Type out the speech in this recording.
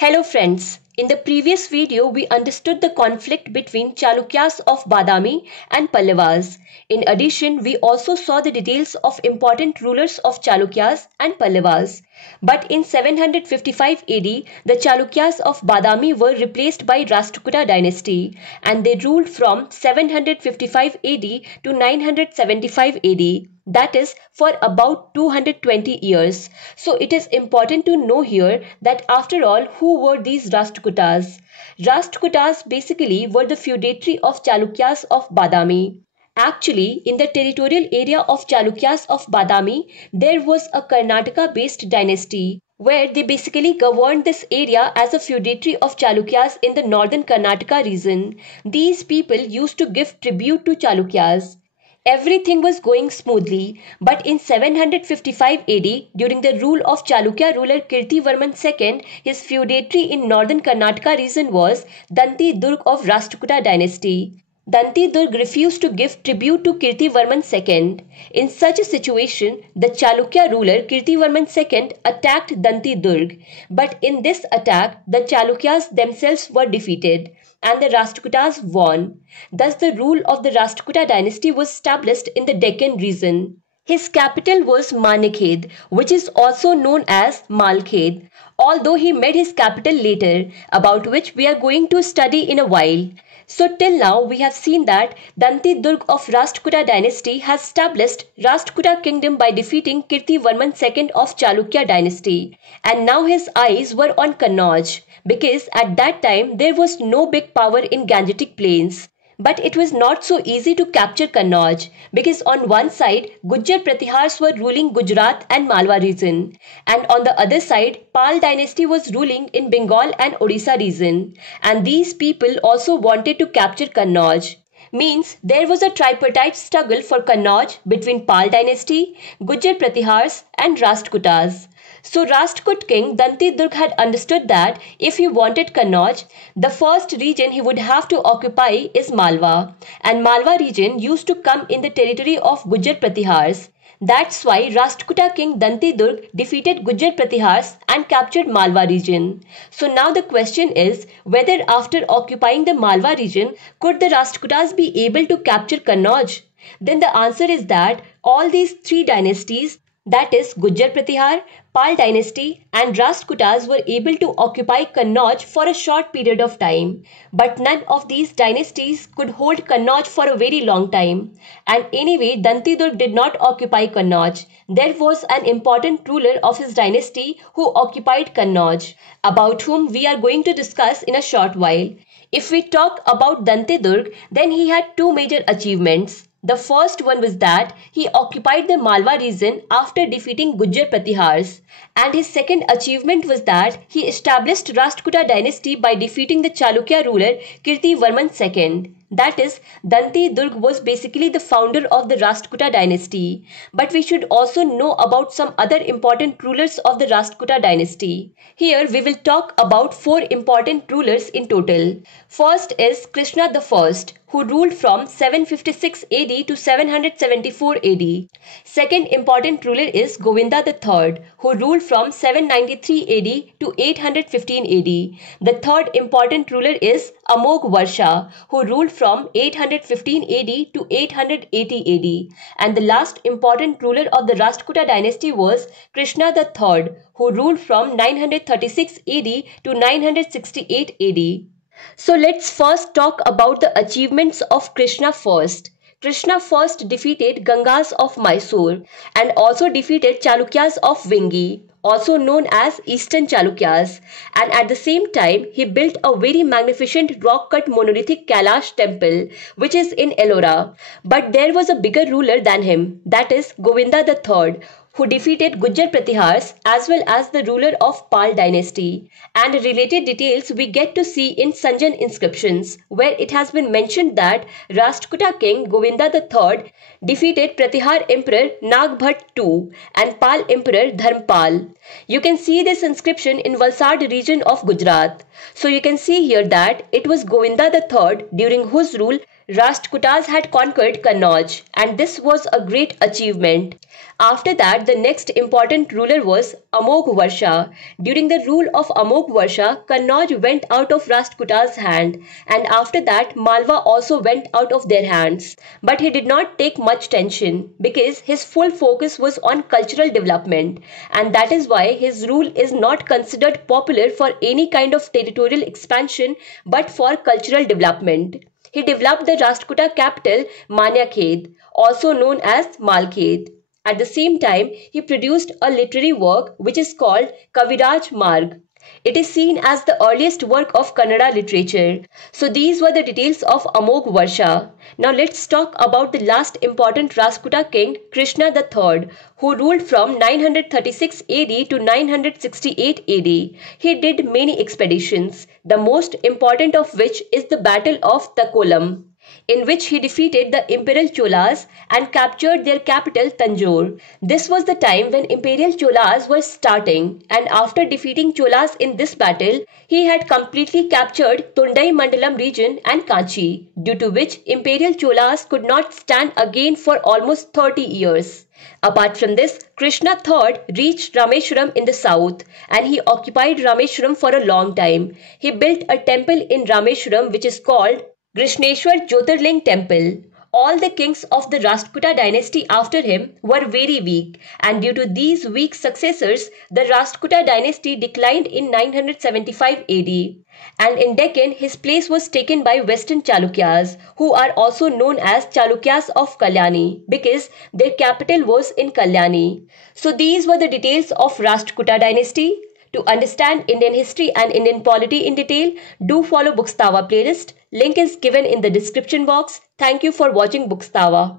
Hello friends, in the previous video we understood the conflict between Chalukyas of Badami and Pallavas. In addition, we also saw the details of important rulers of Chalukyas and Pallavas. But in 755 AD, the Chalukyas of Badami were replaced by Rashtrakuta dynasty and they ruled from 755 AD to 975 AD. That is for about 220 years. So it is important to know here that after all, who were these Rashtrakutas? Rashtrakutas basically were the feudatory of Chalukyas of Badami. Actually, in the territorial area of Chalukyas of Badami, there was a Karnataka-based dynasty where they basically governed this area as a feudatory of Chalukyas in the northern Karnataka region. These people used to give tribute to Chalukyas. Everything was going smoothly, but in 755 AD, during the rule of Chalukya ruler Kirtivarman II, his feudatory in northern Karnataka region was Danti Durg of Rashtrakuta dynasty. Danti Durg refused to give tribute to Kirtivarman II. In such a situation, the Chalukya ruler Kirtivarman II attacked Danti Durg, but in this attack, the Chalukyas themselves were defeated and the Rashtrakutas won. Thus the rule of the Rashtrakuta dynasty was established in the Deccan region. His capital was Manikhed, which is also known as Malkhed, although he made his capital later, about which we are going to study in a while. So till now we have seen that Danti Durg of Rashtrakuta dynasty has established Rashtrakuta kingdom by defeating Kirtivarman II of Chalukya dynasty, and now his eyes were on Kannauj because at that time there was no big power in Gangetic plains. But it was not so easy to capture Kannauj because on one side Gujjar Pratihars were ruling Gujarat and Malwa region, and on the other side Pal dynasty was ruling in Bengal and Odisha region, and these people also wanted to capture Kannauj. Means there was a tripartite struggle for Kannauj between Pal dynasty, Gujjar Pratihars and Rashtrakutas. So Rashtrakud king Danti Durg had understood that if he wanted Kannauj, the first region he would have to occupy is Malwa, and Malwa region used to come in the territory of Gujjar Pratihars. That's why Rashtrakuta king Danti Durg defeated Gujjar Pratihars and captured Malwa region. So now the question is whether after occupying the Malwa region, could the Rashtrakutas be able to capture Kannauj? Then the answer is that all these three dynasties, that is Gujjar Pratihar, Pal dynasty and Rashtrakutas were able to occupy Kannauj for a short period of time. But none of these dynasties could hold Kannauj for a very long time. And anyway, Danti Durg did not occupy Kannauj. There was an important ruler of his dynasty who occupied Kannauj, about whom we are going to discuss in a short while. If we talk about Danti Durg, then he had two major achievements. The first one was that he occupied the Malwa region after defeating Gujjar Pratihars, and his second achievement was that he established Rashtrakuta dynasty by defeating the Chalukya ruler Kirtivarman II. That is, Danti Durg was basically the founder of the Rashtrakuta dynasty. But we should also know about some other important rulers of the Rashtrakuta dynasty. Here we will talk about four important rulers in total. First is Krishna I, who ruled from 756 AD to 774 AD. Second important ruler is Govinda III, who ruled from 793 AD to 815 AD. The third important ruler is Amogh Varsha, who ruled from 815 AD to 880 AD. And the last important ruler of the Rashtrakuta dynasty was Krishna III, who ruled from 936 AD to 968 AD. So let's first talk about the achievements of Krishna first. Krishna first defeated Gangas of Mysore and also defeated Chalukyas of Vengi, also known as Eastern Chalukyas, and at the same time he built a very magnificent rock-cut monolithic Kailash temple which is in Ellora. But there was a bigger ruler than him, that is Govinda III, who defeated Gujjar Pratihars as well as the ruler of Pal dynasty. And related details we get to see in Sanjan inscriptions, where it has been mentioned that Rashtrakuta king Govinda III defeated Pratihar emperor Nagbhat II and Pal emperor Dharmpal. You can see this inscription in Valsad region of Gujarat. So you can see here that it was Govinda III during whose rule Rashtrakutas had conquered Kannauj, and this was a great achievement. After that, the next important ruler was Amogh During the rule of Amogh Kannauj went out of Rashtrakutas' hand, and after that, Malwa also went out of their hands. But he did not take much tension because his full focus was on cultural development, and that is why his rule is not considered popular for any kind of territorial expansion but for cultural development. He developed the Rashtrakuta capital Manyakhed, also known as Malkhed. At the same time, he produced a literary work which is called Kaviraj Marg. It is seen as the earliest work of Kannada literature. So these were the details of Amogh Varsha. Now let's talk about the last important Rashtrakuta king, Krishna III, who ruled from 936 AD to 968 AD. He did many expeditions, the most important of which is the Battle of Takolam, in which he defeated the Imperial Cholas and captured their capital Tanjore. This was the time when Imperial Cholas were starting, and after defeating Cholas in this battle, he had completely captured Tondai Mandalam region and Kanchi, due to which Imperial Cholas could not stand again for almost 30 years. Apart from this, Krishna III reached Rameshwaram in the south, and he occupied Rameshwaram for a long time. He built a temple in Rameshwaram which is called Krishneshwar Jyotirling Temple. All the kings of the Rashtrakuta dynasty after him were very weak, and due to these weak successors, the Rashtrakuta dynasty declined in 975 AD. And in Deccan, his place was taken by Western Chalukyas, who are also known as Chalukyas of Kalyani, because their capital was in Kalyani. So these were the details of Rashtrakuta dynasty. To understand Indian history and Indian polity in detail, do follow Bookstava playlist. Link is given in the description box. Thank you for watching Bookstava.